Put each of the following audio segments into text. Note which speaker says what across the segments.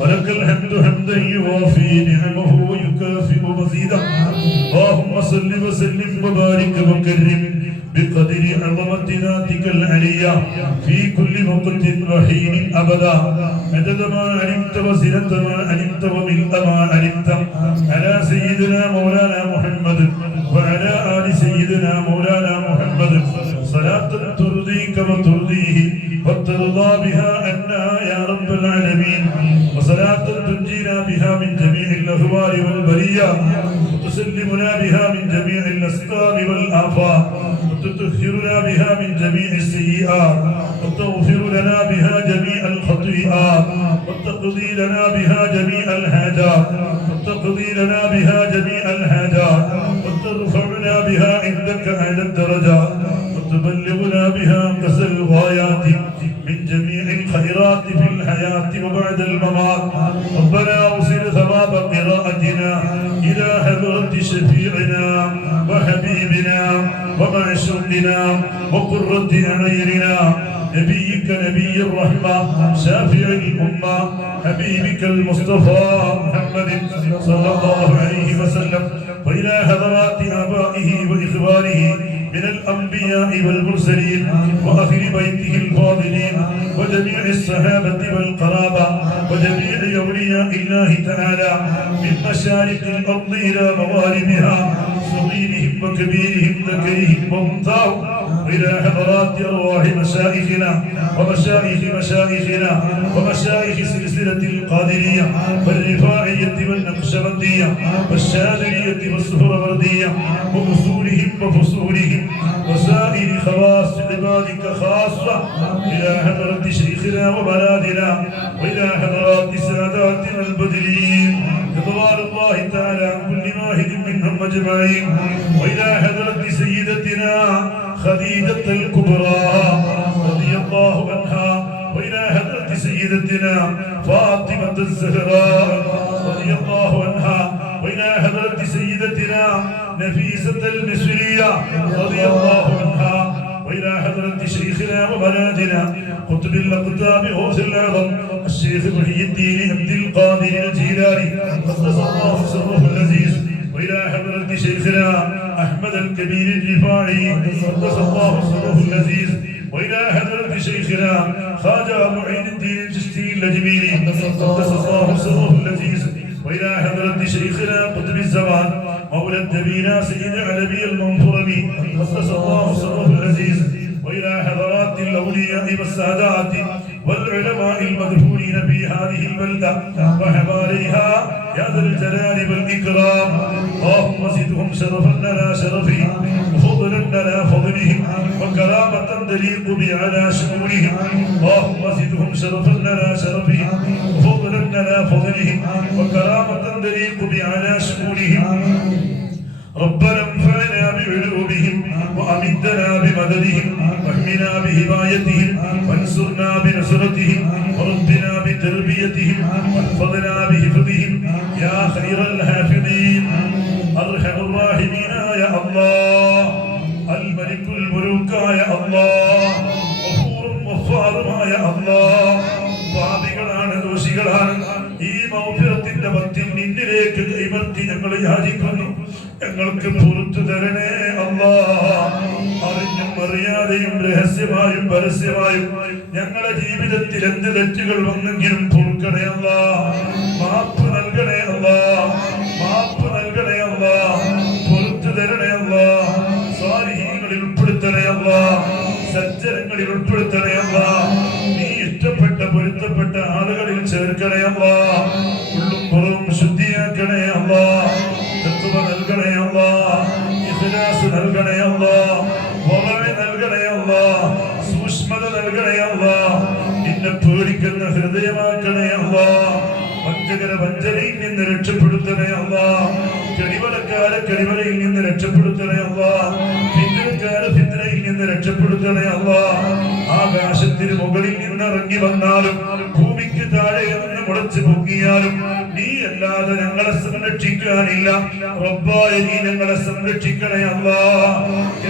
Speaker 1: ولك الحمد حمدا يوافي نعمه ويكافئ مزيدا اللهم صل وسلم وبارك وكرم بقدر عظمة ذاتك العليا في كل وقت وحين أبدا. عدد ما علمت وزنة ما علمت وملء ما علمت. على سيدنا مولانا محمد وعلى آل سيدنا مولانا محمد. صلاة ترضيك وترضيه وترضى بها العالمين. وصلاة تنجينا بها من جميع الأهوال والبرية وتسلمنا بها من جميع الأسقام والآفات وتطهرنا بها من جميع السيئات وتغفر لنا بها جميع الخطيئات وتقضي لنا بها جميع الحاجات وتقضي لنا بها جميع الحاجات وترفعنا بها عندك أعلى الدرجات وتبلغنا بها أقصى الغايات. وبعد الممات ربنا أوصل ثواب قراءتنا إلى حضرة شفيعنا وحبيبنا ومعشوقنا وقرة أعيننا. نبيك نبي الرحمة شافع الأمة حبيبك المصطفى محمد صلى الله عليه وسلم وإلى حضرات آبائه وإخوانه من الأنبياء والمرسلين وأهل بيته الفاضلين وجميع الصحابة والقرابة وجميع أولياء الله تعالى من مشارق الأرض إلى مغاربها صغيرهم وكبيرهم ذكرهم وأنثاهم إلى حضرات أرواح مشايخنا ومشايخ مشايخنا ومشايخ سلسلة القادرية والرفاعية والنقشبندية والشاذلية والسهروردية وأصولهم وفصولهم وسائر خواص عبادك خاصة إلى حضرة شيخنا وبلادنا وإلى حضرات ساداتنا البدريين رضوان الله تعالى أجمعين وإلى حضرة سيدتنا خديجة الكبرى رضي الله عنها. وإلى حضرة سيدتنا فاطمة الزهراء رضي الله عنها. وإلى حضرة سيدتنا نفيسة المصرية رضي الله عنها. وإلى حضرة شيخنا وبلادنا قطب الأقطاب غوث الأعظم الشيخ محي الدين عبد القادر الجيلاني. قدس الله سره اللذيذ وإلى حضرة شيخنا أحمد الكبير الرفاعي قدس الله سره اللذيذ وإلى حضرة شيخنا خواجة معين الدين الجشتي اللجميري قدس الله سره اللذيذ وإلى حضرة شيخنا قطب الزمان مولى الدبينا سيد علوي المنفرمي قدس الله سره اللذيذ وإلى حضرات الأولياء والسادات والعلماء المدفونين في هذه البلدة وحواليها يا ذا الجلال والإكرام. اللهم زدهم شرفا لنا شرفهم وفضلا لنا فضلهم وكرامة تليق بعلى شؤونهم اللهم زدهم شرفا لنا شرفهم وفضلا لنا فضلهم وكرامة تليق بعلى شؤونهم ربنا انفعنا بعلومهم وأمدنا بمددهم واحمنا بهدايتهم. അള്ളാഹുമായ അള്ളാഹികളാണ് ദോഷികളാണ്. ഈ മൗഫിറത്തിന്റെ മധ്യം നിന്നിലേക്ക് കൈമർത്തി ഞങ്ങൾ യാചിക്കുന്നു. ഞങ്ങൾക്ക് പുറത്തു തരണേ അള്ളാ. അറിഞ്ഞും അറിയാതെയും രഹസ്യമായും പരസ്യമായും ഞങ്ങളുടെ ജീവിതത്തിൽ എന്ത് തെറ്റുകൾ വന്നെങ്കിലും പൊറുക്കണേ അള്ളാ. സജ്ജനങ്ങളിൽ ഉൾപ്പെടുത്തണേ അല്ല നീ ഇഷ്ടപ്പെട്ട പൊരുത്തപ്പെട്ട ആളുകളിൽ ചേർക്കണേ അല്ല ഉള്ളും പുറവും ശുദ്ധിയാക്കണേ അല്ല തത്വ നൽകണേ അല്ല ഇഖ്ലാസ് നൽകണേ അല്ല വറവ് നൽകണേ അല്ല സൂക്ഷ്മത നൽകണേ അല്ല നിന്നെ പേടിക്കുന്ന ഹൃദയമാക്കണേ അല്ല വഞ്ചകര വഞ്ചനയിൽ നിന്ന് രക്ഷപ്പെടുത്തണേ അല്ല കടിവലക്കാരെ കടിവലയിൽ നിന്ന് രക്ഷപ്പെടുത്തണേ രക്ഷപ്പെടുത്തണേ അല്ല ആകാശത്തിന് മുകളിൽ നിന്ന് ഇറങ്ങി വന്നാലും ഭൂമിക്ക് താഴെ നിന്ന് മുളച്ചു പൊങ്ങിയാലും നീ അല്ലാതെ ഞങ്ങളെ സംരക്ഷിക്കാനില്ല. നീ ഞങ്ങളെ സംരക്ഷിക്കണേ അല്ലാ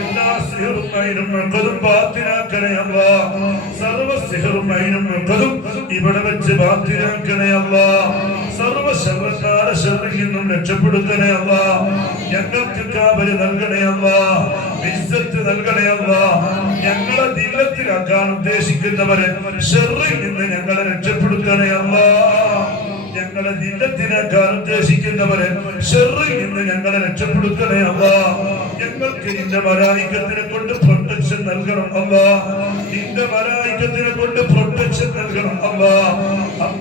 Speaker 1: എല്ലാ സിഹറും അതിനും മക്കതും പാത്തിനാക്കണേ അല്ലാ സർവ സിഹറും അതിനും മക്കതും ഇവിടെ വെച്ച് പാത്തിനാക്കണേ അല്ലാ ശർവകാല നിന്നും രക്ഷപ്പെടുത്തണേ അമ്മ ഞങ്ങൾക്ക് കാവൽ നൽകണേ അമ്മ വിശ്വത്ത് നൽകണേ അമ്മ ഞങ്ങളെ ദീപത്തിലാക്കാൻ ഉദ്ദേശിക്കുന്നവരെ ഷെറിൽ നിന്ന് ഞങ്ങളെ രക്ഷപ്പെടുത്തണേ അമ്മ ഞങ്ങളെ ദില്ലത്തിലാക്കാൻ ഉദ്ദേശിക്കുന്നവരെ ഷെറിൽ നിന്ന് ഞങ്ങളെ രക്ഷപ്പെടുത്തണേ അമ്മ ഞങ്ങൾക്ക് നിന്റെ മലായിക്കത്തിനെ കൊണ്ട് പ്രൊട്ടക്ഷൻ നൽകണം അമ്മ നിന്റെ മലായിക്കത്തിനെ കൊണ്ട് പ്രൊട്ടക്ഷൻ നൽകണം അല്ലാ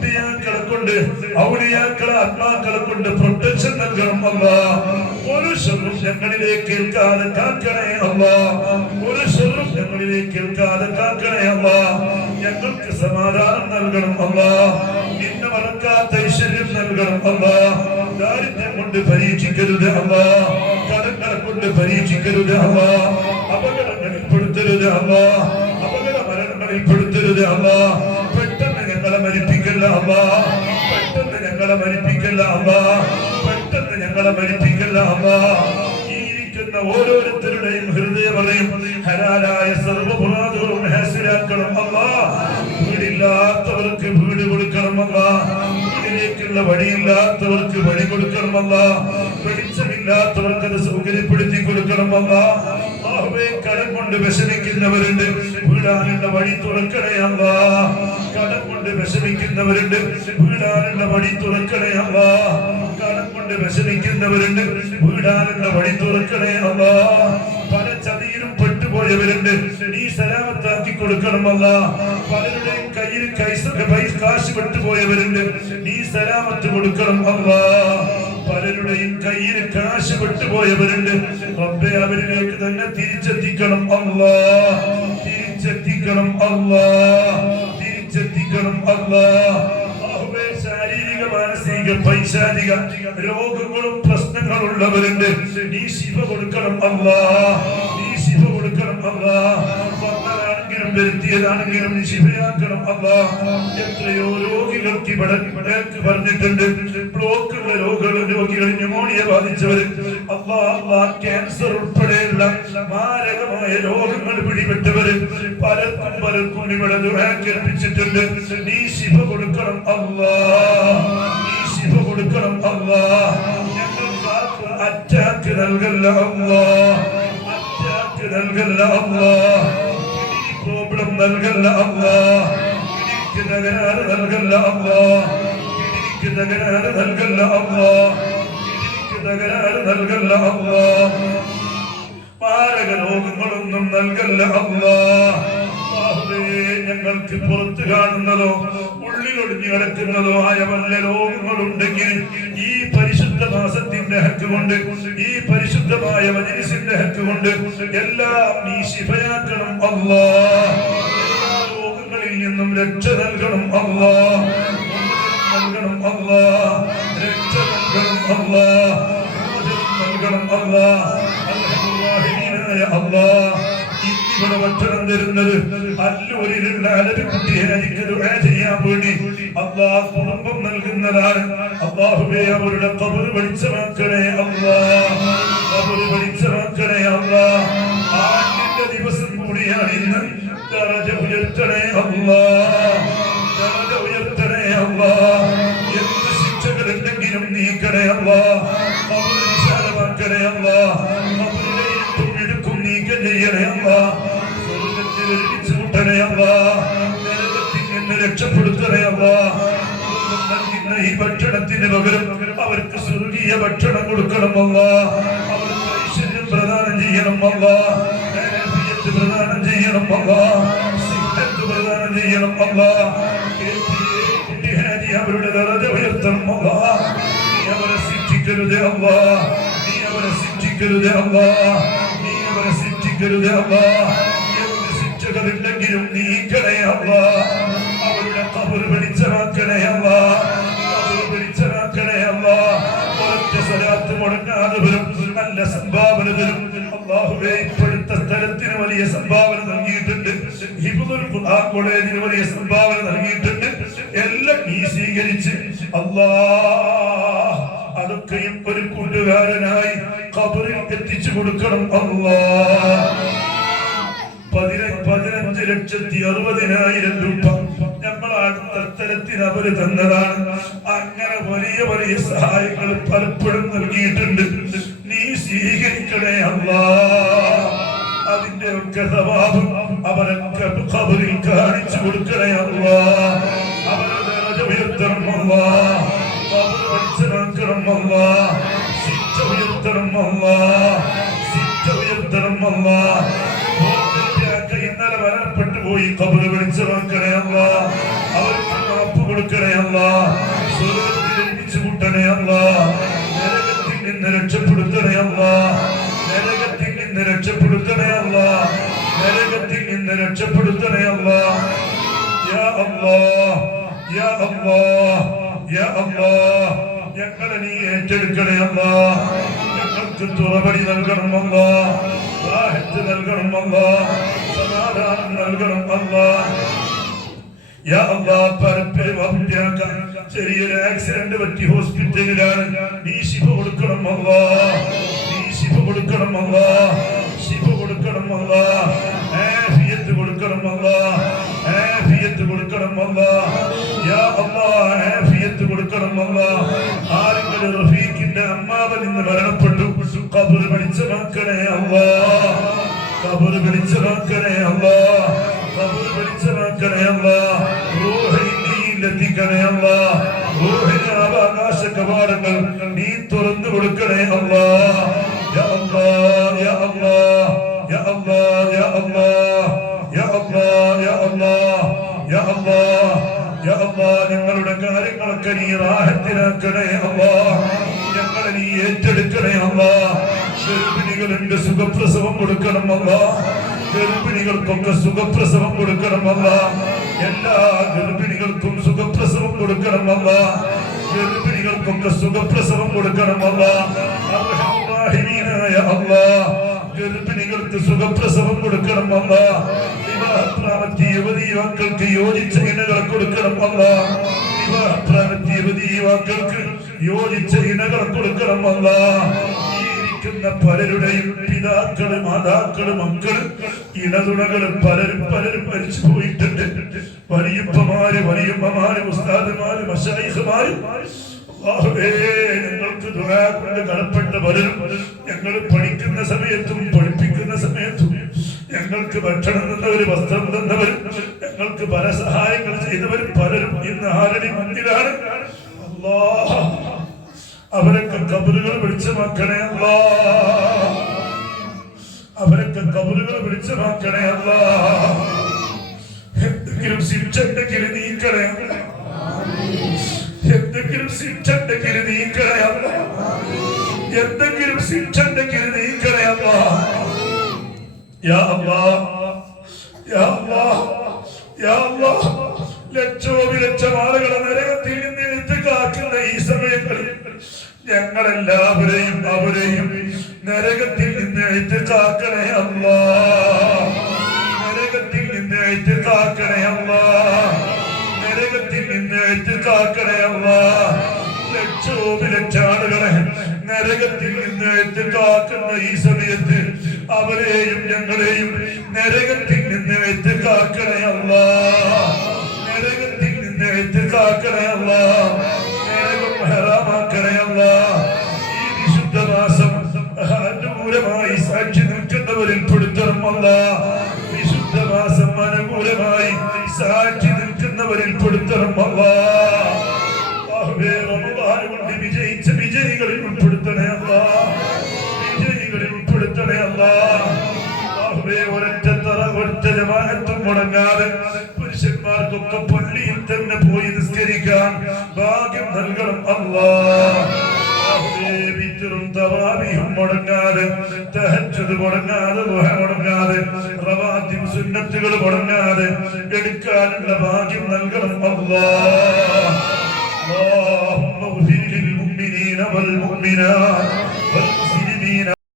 Speaker 1: അമ്പിയാക്കളെ കൊണ്ട് ഔലിയാക്കളെ ആത്മാക്കളെ കൊണ്ട് പ്രൊട്ടക്ഷൻ നൽകണം അല്ലാ ഒരു ശബ്ദം ഞങ്ങളിലേക്ക് കേൾക്കാതെ കാക്കണേ അല്ലാ ഒരു ശബ്ദം ഞങ്ങളിലേക്ക് കേൾക്കാതെ കാക്കണേ അല്ലാ ഞങ്ങൾക്ക് സമാധാനം നൽകണം അല്ലാ നിന്നെ മറക്കാത്ത ഐശ്വര്യം നൽകണം അല്ലാ ദാരിദ്ര്യം കൊണ്ട് പരീക്ഷിക്കരുത് അല്ലാ കടങ്ങളെ കൊണ്ട് പരീക്ഷിക്കരുത് അല്ലാ അപകടങ്ങളിൽ പെടുത്തരുത് അല്ലാ അപകട മരണങ്ങളിൽ പെടുത്തരുത് അല്ലാ പെട്ടെന്ന് ഞങ്ങളെ മരിപ്പിക്കല്ല അല്ലാ പെട്ടെന്ന് ഞങ്ങളെ മരിപ്പിക്കല്ല അമ്മ. പെട്ടെന്ന് ഞങ്ങളെ മരിപ്പിക്കല്ല അമ്മ. ഇരിക്കുന്ന ഓരോരുത്തരുടെയും ഹൃദയമറിയും ഹരാലായ സർവപുരാതവും ഹാസിലാക്കണം അമ്മ. വീടില്ലാത്തവർക്ക് വീട് കൊടുക്കണം അമ്മ. വീടിലേക്കുള്ള വഴിയില്ലാത്തവർക്ക് വഴി കൊടുക്കണം അമ്മ. വെളിച്ചമില്ലാത്തവർക്ക് അത് സൗകര്യപ്പെടുത്തി കൊടുക്കണം അല്ലാ അള്ളാഹുവേ കടം കൊണ്ട് വിഷമിക്കുന്നവരുണ്ട് വീടാനുള്ള വഴി തുറക്കണേ അല്ലാ കടം കൊണ്ട് വിഷമിക്കുന്നവരുണ്ട് വീടാനുള്ള വഴി തുറക്കണേ അല്ലാ കടം കൊണ്ട് വിഷമിക്കുന്നവരുണ്ട് വീടാനുള്ള വഴി തുറക്കണേ അല്ലാ പല ചതിയിലും പെട്ടുപോയവരുണ്ട് നീ സലാമത്താക്കി കൊടുക്കണമല്ല പലരുടെയും കയ്യിൽ കൈസ പൈസ കാശ് പെട്ടുപോയവരുണ്ട് നീ സലാമത്ത് കൊടുക്കണം അല്ലാ പലരുടെയും കയ്യിൽ കാശ് വിട്ടുപോയവരുണ്ട്. റബ്ബെ അവരിലേക്ക് തന്നെ തിരിച്ചെത്തിക്കണം. അല്ലാ തിരിച്ചെത്തിക്കണം. അല്ലാ തിരിച്ചെത്തിക്കണം. അല്ലാ. ശാരീരിക മാനസിക പൈശാചിക രോഗങ്ങളും പ്രശ്നങ്ങളും പ്രശ്നങ്ങളുള്ളവരുണ്ട്. നീ ശിവ കൊടുക്കണം. അല്ലാ നീ ശിവ കൊടുക്കണം. അല്ലാ. വരുത്തിയതാണെങ്കിലും ശിവയാക്കണം. അല്ലാ എത്രയോ രോഗികൾക്ക് പറഞ്ഞിട്ടുണ്ട്. ബ്ലോക്ക് ഉള്ള രോഗികൾ രോഗികൾ ന്യൂമോണിയ ബാധിച്ചവർ അല്ലാ അല്ലാ ക്യാൻസർ ഉൾപ്പെടെയുള്ള മാരകമായ രോഗങ്ങൾ പിടിപെട്ടവര് പലർക്കും പലർക്കും ഇവിടെ ദുആ നീ ശിവ കൊടുക്കണം അല്ലാ നീ ശിവ കൊടുക്കണം അല്ലാ ഞങ്ങൾക്ക് അറ്റാക്ക് നൽകല്ല അല്ലാ അറ്റാക്ക് നൽകല്ല അല്ലാ പ്രോബ്ലം നൽകല്ല അല്ലാ കിടിക്ക് തകരാറ് നൽകല്ല അല്ലാ കിടിക്ക് തകരാറ് നൽകല്ല അല്ലാ കിടിക്ക് തകരാറ് നൽകല്ല അല്ലാ മാരക രോഗങ്ങളൊന്നും നൽകല്ല അല്ലാഹുവേ, ഞങ്ങൾക്ക് പുറത്തു കാണുന്നതോ ഉള്ളിലൊടിഞ്ഞു കിടക്കുന്നതോ ആയ വല്ല രോഗങ്ങളുണ്ടെങ്കിൽ ഈ പരിശുദ്ധ മാസത്തിന്റെ ഹജ്ജ് കൊണ്ട് ഈ പരിശുദ്ധമായ മജിലിസിന്റെ ഹജ്ജ് കൊണ്ട് എല്ലാം നീ ശിഫയാക്കണം അല്ലാ രോഗങ്ങളിൽ നിന്നും രക്ഷ നൽകണം മോചനം നൽകണം അല്ലാ രക്ഷ നൽകണം മോചനം നൽകണം അല്ലാ അൽഹംദുലില്ലാഹിനായ അല്ലാ ഇന്നിവിടെ ഭക്ഷണം തരുന്നത് അല്ലൂരിലുള്ള അലവിക്കുട്ടിയെ എനിക്ക് ചെയ്യാൻ വേണ്ടി അല്ലാ കുടുംബം നൽകുന്നതാണ്. അല്ലാഹുവേ അവരുടെ കബർ പഠിച്ചമാക്കണേ അള്ളാഹ് കബർ വെളിച്ചമാക്കണേ അല്ലാ. ആണ്ടിന്റെ ദിവസം കൂടിയാണ് ഇന്ന് തറജ ഉയർത്തണേ അള്ളാഹ് തറജ ഉയർത്തണേ അള്ളാഹ് എന്ത് ശിക്ഷകളുണ്ടെങ്കിലും നീക്കണേ അള്ളാഹ് കബർ വിശാലമാക്കണേ അള്ളാഹ് കബറിലെ എടുക്കും നീക്കം ചെയ്യണേ അള്ളാഹ് സ്വർഗത്തിൽ ഒരുമിച്ച് കൂട്ടണേ അല്ലാ. നരകത്തിൽ നിന്ന് രക്ഷപ്പെടുത്തണേ അല്ലാ കുടുംബം നൽകുന്ന ഈ ഭക്ഷണത്തിന് പകരം അവർക്ക് സ്വർഗീയ ഭക്ഷണം കൊടുക്കണമല്ല അവർക്ക് ഐശ്വര്യം പ്രദാനം ചെയ്യണമല്ല ആരോഗ്യത്ത് പ്രദാനം ചെയ്യണമല്ല സിദ്ധത്ത് പ്രദാനം ചെയ്യണമല്ല കുട്ടിഹാരി അവരുടെ ദറജ ഉയർത്തണമല്ല നീ അവരെ ശിക്ഷിക്കരുത് അല്ല നീ അവരെ ശിക്ഷിക്കരുത് അല്ല നീ അവരെ ശിക്ഷിക്കരുത് അല്ല നല്ല സംഭാവന തരും അള്ളാഹു ഇപ്പോഴത്തെ സ്ഥലത്തിന് വലിയ സംഭാവന നൽകിയിട്ടുണ്ട്. ഹിബുദുൽ ഖുർആൻ കോളേജിന് വലിയ സംഭാവന നൽകിയിട്ടുണ്ട്. എല്ലാം നീ സ്വീകരിച്ച് അള്ളാ അതൊക്കെയും ഒരു കൂട്ടുകാരനായി ഖബറിൽ എത്തിച്ചു കൊടുക്കണം. അള്ളാ പതിന- പതിനഞ്ച് ലക്ഷത്തി അറുപതിനായിരം രൂപ നമ്മളാണ് തരത്തിന് അവർ തന്നതാണ്. അങ്ങനെ വലിയ വലിയ സഹായങ്ങൾ പലപ്പോഴും നൽകിയിട്ടുണ്ട്. സ്വീകരിക്കണേ അല്ല അതിന്റെ ഒക്കെ സവാബും അവരൊക്കെ ഖബറിൽ കാണിച്ചു കൊടുക്കണേ അല്ല അവരുടെ ഉയർത്തണം അല്ലാ ഖബർ വെളിച്ചമാക്കണം അല്ലാ ശിക്ഷ ഉയർത്തണം അല്ല ശിക്ഷ ഉയർത്തണം അല്ല ഇന്നലെ മരണപ്പെട്ടു പോയി ഖബർ വെളിച്ചമാക്കണേ അല്ല അവർക്ക് മാപ്പ് കൊടുക്കണേ അല്ല സ്വർഗത്തിൽ ഒരുമിച്ച് കൂട്ടണേ അല്ല നിന്ന് രക്ഷപ്പെടുത്തണേ അല്ലാ. നരകത്തിൽ നിന്ന് രക്ഷപ്പെടുത്തണേ അല്ല. നരകത്തിൽ നിന്ന് രക്ഷപ്പെടുത്തണേ അല്ല. യാ അല്ലാ. യാ അല്ലാ. യാ അല്ലാ. ഞങ്ങളെ നീ ഏറ്റെടുക്കണേ അല്ല. ഞങ്ങൾക്ക് തുറപടി നൽകണം അല്ല. റാഹത്ത് നൽകണം അല്ല. സമാധാനം നൽകണം അല്ല. യാ അല്ലാ പരപ്പരും ചെറിയൊരു ആക്സിഡന്റ് പറ്റി ഹോസ്പിറ്റലിലാണ് നീ ശിവ കൊടുക്കണം അല്ലാ നീ ശിവ കൊടുക്കണം അല്ലാ ശിവ കൊടുക്കണം അല്ലാ ആഫിയത്ത് കൊടുക്കണം അല്ലാ ആഫിയത്ത് കൊടുക്കണം അല്ലാ യാ അല്ലാ ആഫിയത്ത് കൊടുക്കണം അല്ലാ ആരെങ്കിലും റഫീഖിന്റെ അമ്മാവൻ ഇന്ന് മരണപ്പെട്ടു. കബർ പിടിച്ചമാക്കണേ അല്ലാ കബർ പിടിച്ചമാക്കണേ അല്ലാ ഞങ്ങൾക്ക് നീ റാഹത്തിലാക്കണേ അമ്മാ ഞങ്ങളെ നീ ഏറ്റെടുക്കണേ അമ്മാ ഗർഭിണികളുണ്ട് സുഖപ്രസവം കൊടുക്കണം അമ്മാ ഗർഭിണികൾക്കൊക്കെ സുഖപ്രസവം കൊടുക്കണം അമ്മാ എല്ലാ ഗർഭിണികൾക്കും സുഖപ്രസവം കൊടുക്കണം അമ്മാ ഗർഭിണികൾക്കൊക്കെ സുഖപ്രസവം കൊടുക്കണം അമ്മാ അമ്മാ ഗർഭിണികൾക്ക് സുഖപ്രസവം കൊടുക്കണം അമ്മ വിവാഹപ്രാപ്തി യുവതി യുവാക്കൾക്ക് യോജിച്ച ഇണകളെ കൊടുക്കണം അമ്മ യുവാക്കൾക്ക് യോജിച്ച ഇണകൾ കൊടുക്കണമല്ല ഈ ഇരിക്കുന്ന പലരുടെയും പിതാക്കൾ മാതാക്കൾ മക്കൾ ഇടതുണകൾ പലരും പലരും മരിച്ചു പോയിട്ടുണ്ട്. വലിയപ്പമാര് വലിയമ്മമാര് ഉസ്താദുമാര് മഷായിഹുമാര് ഞങ്ങൾക്ക് ദുആ കടപ്പെട്ട പലരും ഞങ്ങൾ പഠിക്കുന്ന സമയത്തും പഠിപ്പിക്കുന്ന സമയത്തും ഞങ്ങൾക്ക് ഭക്ഷണം തന്നവര് വസ്ത്രം തന്നവര് ഞങ്ങൾക്ക് പല സഹായങ്ങൾ ചെയ്തവര് പലരും ഇന്ന് ആരടി മണ്ണിലാണ് അവരൊക്കെ കബറുകൾ വെളിച്ചമാക്കണേ അല്ലാ അവരൊക്കെ കബറുകൾ വെളിച്ചമാക്കണേ അല്ലാ എന്തെങ്കിലും ശിക്ഷണ്ടെങ്കിൽ നീക്കണേ. എന്തെങ്കിലും ശിക്ഷണ്ടെങ്കിൽ നീക്കണേ അല്ല എന്തെങ്കിലും ശിക്ഷണ്ടെങ്കിൽ നീക്കണേ അല്ലാ. യാ അല്ലാ യാ അല്ലാ യാ അല്ലാ. ലക്ഷോപിലക്ഷം ആളുകളെ നരകത്തിൽ നിന്ന് എടുത്ത് കാക്കുന്ന ഈ സമയങ്ങളിൽ ഞങ്ങളെല്ലാവരെയും അവരെയും നരകത്തിൽ നിന്ന് എടുത്ത് കാക്കണേ അല്ലാ. നരകത്തിൽ നിന്ന് എടുത്ത് കാക്കണേ അല്ലാ. നരകത്തിൽ നിന്ന് എടുത്ത് കാക്കണേ അല്ലാ. ലക്ഷോപിലക്ഷം ആളുകളെ നരകത്തിൽ നിന്ന് എടുത്ത് കാക്കുന്ന ഈ സമയത്ത് അവരെയും ഞങ്ങളെയും നരകത്തിൽ നിന്ന് വെച്ച് കാക്കണേ ഒറ്റ ജമാഅത്തും മുടങ്ങാതെ പുരുഷന്മാർക്കൊക്കെ പള്ളിയിൽ തന്നെ പോയി നിസ്കരിക്കാൻ ഭാഗ്യം നൽകണം അല്ലാ. വിറ്ററും തവാബിയും മുടങ്ങാതെ തഹജ്ജുദ് മുടങ്ങാതെ ദുഹ മുടങ്ങാതെ റവാത്തിം സുന്നത്തുകൾ മുടങ്ങാതെ എടുക്കാനുള്ള ഭാഗ്യം നൽകണം അല്ലാഹുമ്മ ഉഫിരിൽ മുഅ്മിനീന വൽ മുഅ്മിനാത്ത്.